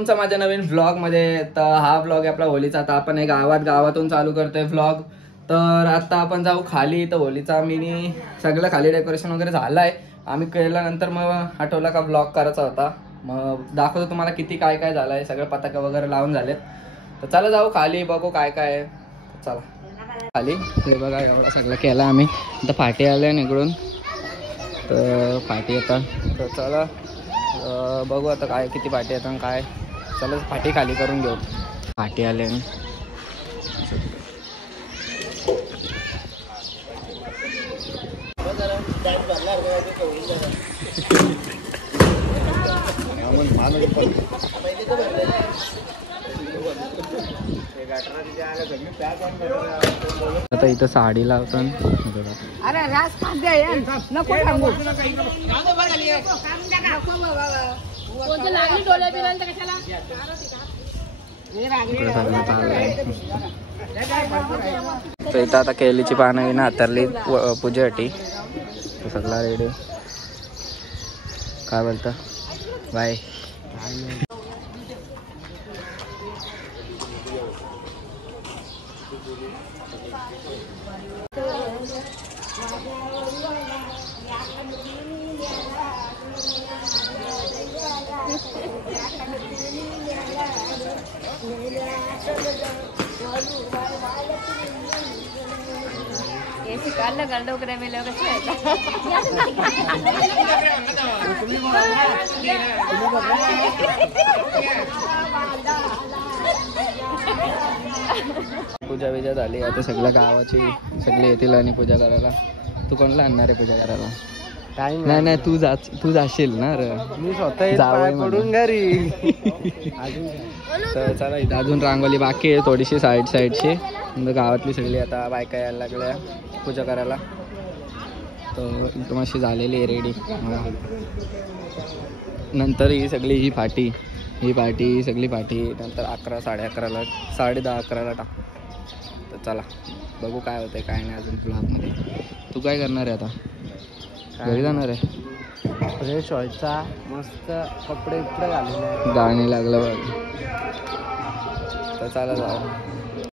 तुमचं माझ्या नवीन व्लॉगमध्ये. तर हा व्लॉग आहे आपला होलीचा. आता आपण गावातून चालू करतोय व्लॉग. तर आता आपण जाऊ खाली. तर होलीचा मिनी सगळं खाली डेकोरेशन वगैरे झालंय. आम्ही केल्यानंतर मग आठवला का व्लॉग करायचा होता. मग दाखवतो तुम्हाला किती काय काय झालंय. सगळे पताके वगैरे लावून झालेत. तर चला जाऊ खाली बघू काय काय आहे. चला खाली. हे बघा एवढं सगळं केलं आम्ही. आता फाटी आल्या निघडून. तर फाटी येतात. तर चला बघू आता काय किती फाटी येतात काय. चला फाटी खाली करून घेऊ. फाटी आले आता इथं साडी लावतात. तर इथं आता केलीची पानं ना हातरली पूजेसाठी. सगळा रेडी. काय बोलता बाय. पूजा बिजा झाली. आता सगळ्या गावाची सगळे येतील आणि पूजा करायला. तू कोणाला आणणार आहे पूजा करायला? नाही नाही तू जाशील ना रे. मी स्वतः पडून घरी. तर चला इथं अजून रांगोली बाकी आहे थोडीशी साईडची. गावातली सगळी आता बायका यायला लागल्या पूजा करायला. तर एकदम अशी झालेली आहे रेडी. नंतर ही सगळी पार्टी सगळी पार्टी नंतर 11 11:30 10:30 टाक. तर चला बघू काय होतंय काय नाही अजून ब्लॉगमध्ये. तू काय करणार आहे आता? घरी जाणार आहे? फ्रेश व्हायचा मस्त कपडे इकडे घालून गाणी लागलं बघ. तर चला जाऊ.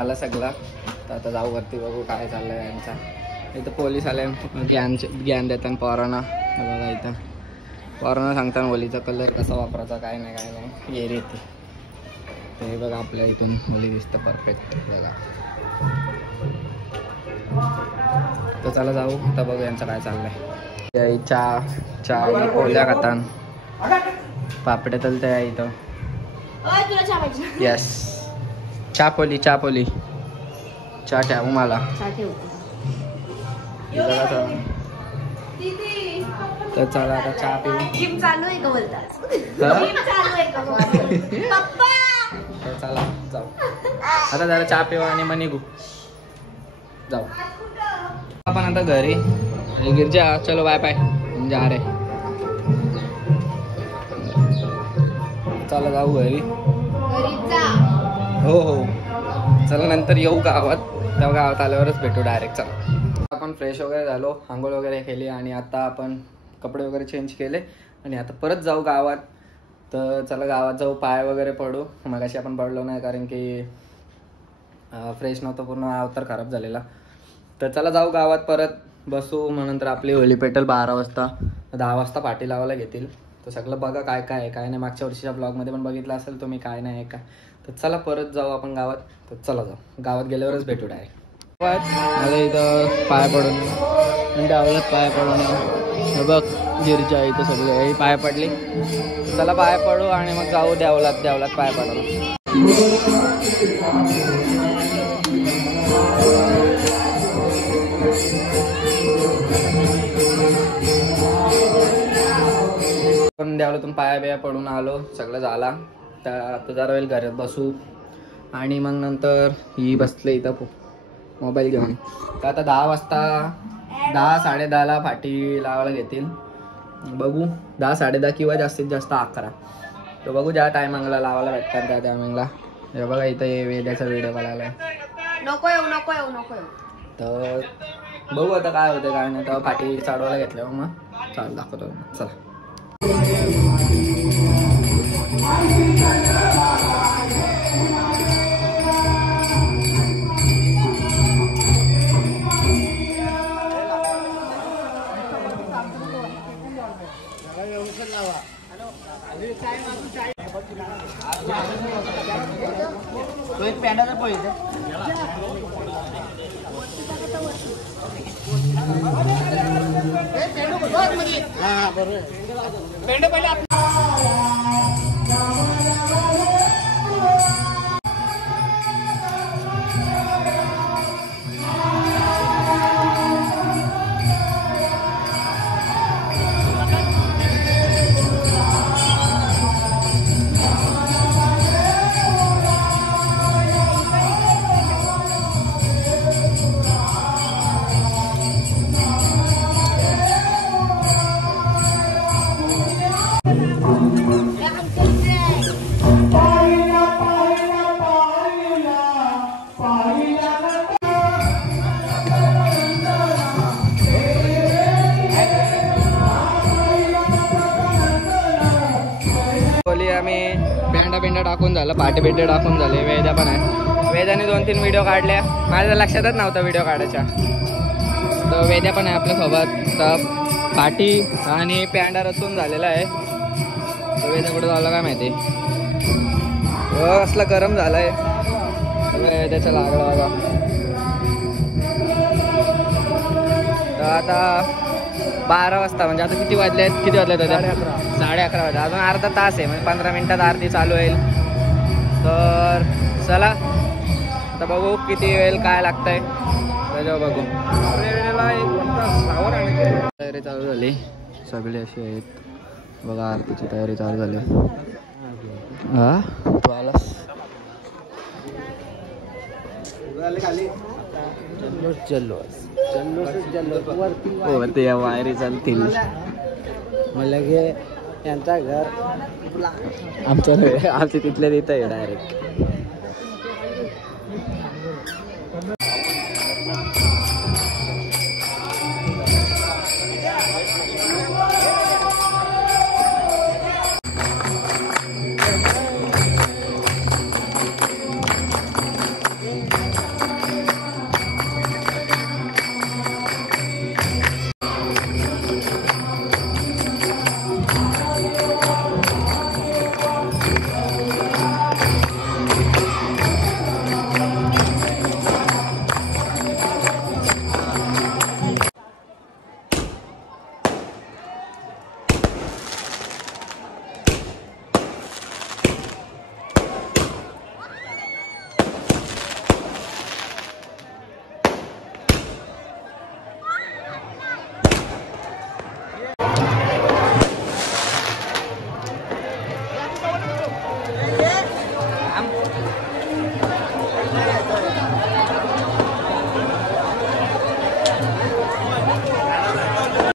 आला सगळा. तर आता जाऊ वरती बघू काय चाललंय यांचा. इथं पोलीस आले ज्ञान देतात पोरांना. बघा इथं पोरांना सांगतात होलीचा कलर कसा वापरायचा काय नाही येरी येते. ते बघा आपल्या इथून होली दिसतं परफेक्ट बघा. तर चला जाऊ आता बघू यांचं काय चाललंय. चहा पोल्या खातात. पापड्या तलत्या इथं. येस चहा पोली चहा ठेवू मला. तर चला आता चहा पिऊ. तर चला जाऊ आता जरा चहा पिऊ आणि मग निघू जाऊ आपण आता घरी. गिरजा चलो बाय बाय जा रे. चला जाऊ घरी. हो चला नंतर येऊ गावात. तेव्हा गावात आल्यावरच भेटू डायरेक्ट. चला आपण फ्रेश वगैरे झालो. आंघोळ वगैरे केली आणि आता आपण कपडे वगैरे चेंज केले आणि आता परत जाऊ गावात. तर चला गावात जाऊ. पाय वगैरे पडू. मगाशी आपण पडलो नाही कारण की फ्रेश नव्हतं. पूर्ण अवतार खराब झालेला. तर चला जाऊ गावात परत बसू. मग नंतर आपली होली पेटल 12 वाजता. 10 वाजता पाठी लावायला घेतील. तर सगळं बघा काय काय आहे काय नाही. मागच्या वर्षीच्या ब्लॉगमध्ये पण बघितलं असेल तुम्ही काय नाही आहे काय. तर चला परत जाऊ आपण गावात. तर चला जाऊ गावात गेल्यावरच भेटू डायरेक्ट. माझं इथं पाय पडून डावलात पाय पडून बघ गिरजा इथं सगळे पाय पडली. चला पाय पडू आणि मग जाऊ देवलात पाय पडू. पण देवलातून पाया बिया पडून आलो. सगळं झाला. तर आता जरा वेळ घरात बसू आणि मग नंतर ही बसले इथं मोबाईल घेऊन. तर आता 10 वाजता 10 10:30ला फाटी लावायला घेतील. बघू 10 10:30 किंवा जास्तीत जास्त 11. तर बघू ज्या टायमिंगला लावायला भेटतात त्या टायमिंगला. हे बघा इथं हे वेद्याचा व्हिडिओ बनायला नको येऊ. तर बघू आता काय होतं काय नाही. तेव्हा फाटी चढवायला घेतल्यावर मग चाल दाखवतो. चला तो एक पेंडाचा पोळी हा बरोबर पेंड पहिले आम्ही बेंडा टाकून झालं, पाटे बिंडे टाकून झाले. वेद्या पण आहे. वेद्याने 2-3 व्हिडिओ काढल्या. माझ्या लक्षातच नव्हता व्हिडिओ काढायचा. तर वेद्या पण आहे आपल्यासोबत. तर पाटी आणि पेंडा रचून झालेला आहे. तर वेद्या कुठं झालं काय माहिती. असला गरम झालाय वेद्याचा लागला बघा. तर आता 12 वाजता म्हणजे आता किती वाजले आहेत? किती वाजले होते? 11:30 वाजले. अजून अर्धा तास आहे म्हणजे 15 मिनिटात आरती चालू होईल. तर चला आता बघू किती वेळ काय लागतंय त्याच्यावर बघू. तयारी चालू झाली. सगळे असे आहेत बघा. आरतीची तयारी चालू झाली. हा तू आलास वरती या वायरी चालतील. म्हणलं की यांचा घर आमचं आमचे तिथल्या तिथं आहे डायरेक्ट.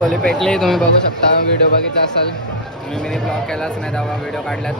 खोली पेटली. तुम्ही बघू शकता. व्हिडिओ बघितला असाल. तुम्ही मिनी ब्लॉग केलाच नाही तेव्हा व्हिडिओ काढल्यात.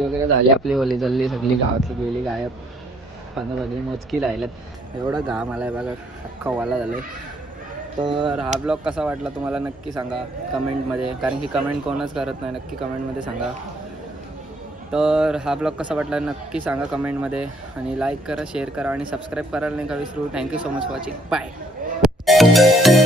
वगैरे झाली आपली होली जल्ली सगळी गावातली गेली गायब. 15 मोजकी राहिल्यात. एवढं घाम आलाय बघा. अख्खा वाला झालाय. तर हा ब्लॉग कसा वाटला तुम्हाला नक्की सांगा कमेंटमध्ये. कारण की कमेंट कोणच करत नाही. नक्की कमेंटमध्ये सांगा. तर हा ब्लॉग कसा वाटला नक्की सांगा कमेंटमध्ये. आणि लाईक करा, शेअर करा आणि सबस्क्राईब करायला नाही का विसरू. Thank you so much for watching. Bye.